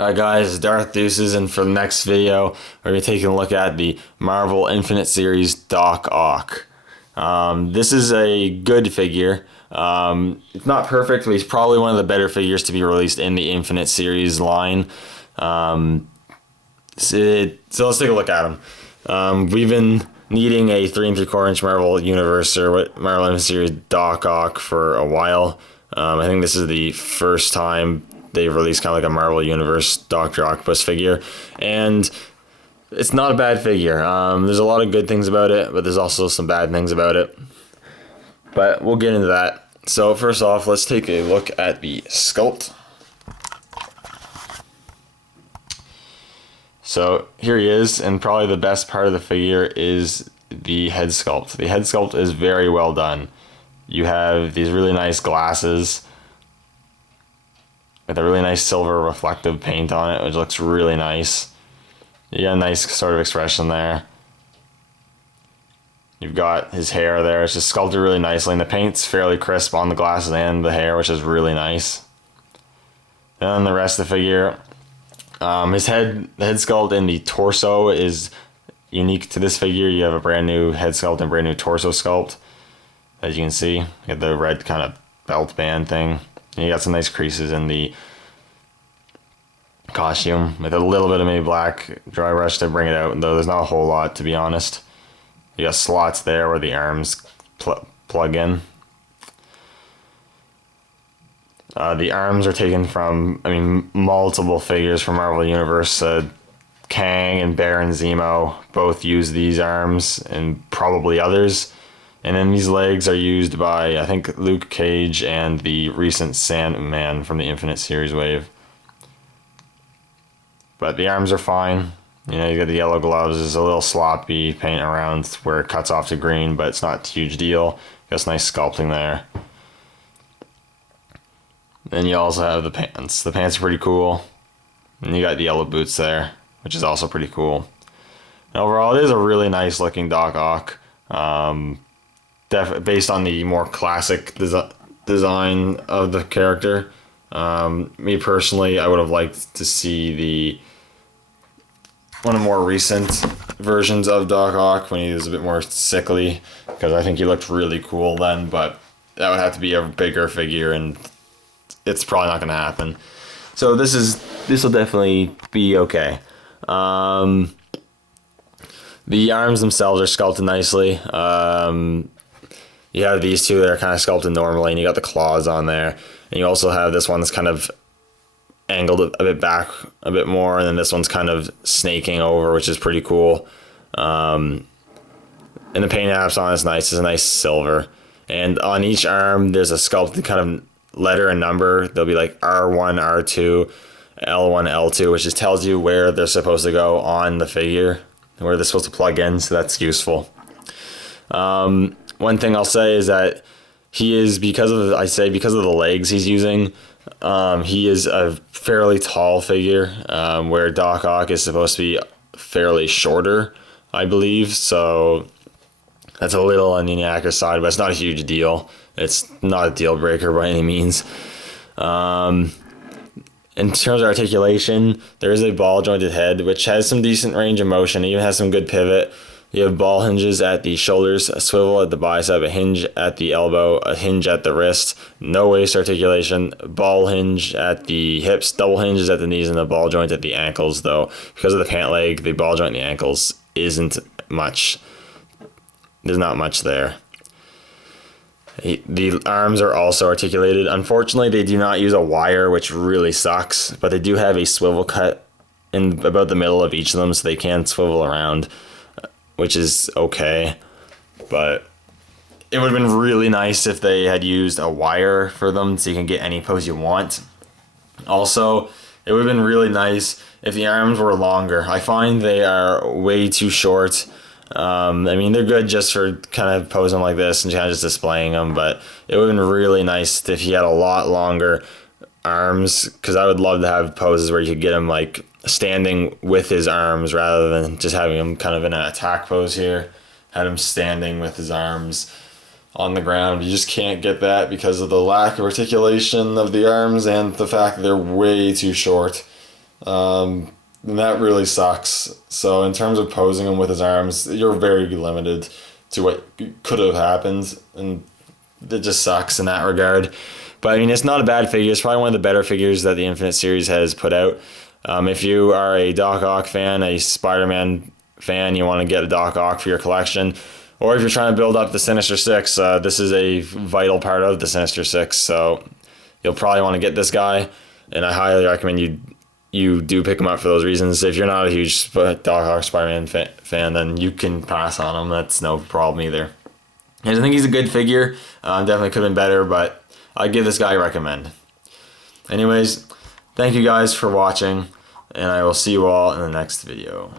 Hi guys, it's Darth Deuces, and for the next video, we're going to be taking a look at the Marvel Infinite Series Doc Ock. This is a good figure. It's not perfect, but he's probably one of the better figures to be released in the Infinite Series line. So let's take a look at him. We've been needing a 3 3/4 inch Marvel Universe or Marvel Infinite Series Doc Ock for a while. I think this is the first time they've released kind of like a Marvel Universe Dr. Octopus figure, and it's not a bad figure. There's a lot of good things about it, but there's also some bad things about it. But we'll get into that. So first off, let's take a look at the sculpt. So here he is, and probably the best part of the figure is the head sculpt. The head sculpt is very well done. You have these really nice glasses with a really nice silver reflective paint on it, which looks really nice. You got a nice sort of expression there. You've got his hair there. It's just sculpted really nicely, and the paint's fairly crisp on the glasses and the hair, which is really nice. Then the rest of the figure, the head sculpt and the torso is unique to this figure. You have a brand new head sculpt and brand new torso sculpt. As you can see, you have the red kind of belt band thing. And you got some nice creases in the costume with a little bit of maybe black dry brush to bring it out, though there's not a whole lot, to be honest. You got slots there where the arms plug in. The arms are taken from, multiple figures from Marvel Universe. Kang and Baron Zemo both use these arms, and probably others. And then these legs are used by, I think, Luke Cage and the recent Sandman from the Infinite Series wave. But the arms are fine. You know, you got the yellow gloves. There's a little sloppy paint around where it cuts off to green, but it's not a huge deal. Got some nice sculpting there. Then you also have the pants. The pants are pretty cool. And you got the yellow boots there, which is also pretty cool. And overall, it is a really nice looking Doc Ock. Based on the more classic design of the character. Me personally, I would have liked to see one of the more recent versions of Doc Ock when he was a bit more sickly, because I think he looked really cool then, but that would have to be a bigger figure, and it's probably not going to happen. So this will definitely be okay. The arms themselves are sculpted nicely. You have these two that are kind of sculpted normally, and you got the claws on there. And you also have this one that's kind of angled a bit back a bit more, and then this one's kind of snaking over, which is pretty cool. And the paint apps on is nice. It's a nice silver. And on each arm, there's a sculpted kind of letter and number. There'll be like R1, R2, L1, L2, which just tells you where they're supposed to go on the figure, where they're supposed to plug in, so that's useful. One thing I'll say is that he is, because of the legs he's using, he is a fairly tall figure, where Doc Ock is supposed to be fairly shorter, I believe. So that's a little on the inaccurate side, but it's not a huge deal. It's not a deal breaker by any means. In terms of articulation, there is a ball jointed head, which has some decent range of motion. It even has some good pivot. You have ball hinges at the shoulders, a swivel at the bicep, a hinge at the elbow, a hinge at the wrist, no waist articulation, ball hinge at the hips, double hinges at the knees, and a ball joint at the ankles, though. Because of the pant leg, the ball joint at the ankles isn't much. There's not much there. The arms are also articulated. Unfortunately, they do not use a wire, which really sucks, but they do have a swivel cut in about the middle of each of them, so they can swivel around, which is okay. But it would have been really nice if they had used a wire for them so you can get any pose you want. Also, it would have been really nice if the arms were longer. I find they are way too short. They're good just for kind of posing like this and kind of just displaying them, but it would have been really nice if he had a lot longer arms, because I would love to have poses where you could get him like standing with his arms rather than just having him kind of in an attack pose here. Had him standing with his arms on the ground. You just can't get that because of the lack of articulation of the arms and the fact that they're way too short. And that really sucks. So in terms of posing him with his arms, you're very limited to what could have happened, and it just sucks in that regard. But I mean, it's not a bad figure. It's probably one of the better figures that the Infinite series has put out. If you are a Doc Ock fan, a Spider-Man fan, you want to get a Doc Ock for your collection, or if you're trying to build up the Sinister Six, this is a vital part of the Sinister Six. So you'll probably want to get this guy, and I highly recommend you do pick him up for those reasons. If you're not a huge Doc Ock Spider-Man fan, then you can pass on him. That's no problem either. And I think he's a good figure. Definitely could have been better, but I'd give this guy a recommend. Anyways, thank you guys for watching, and I will see you all in the next video.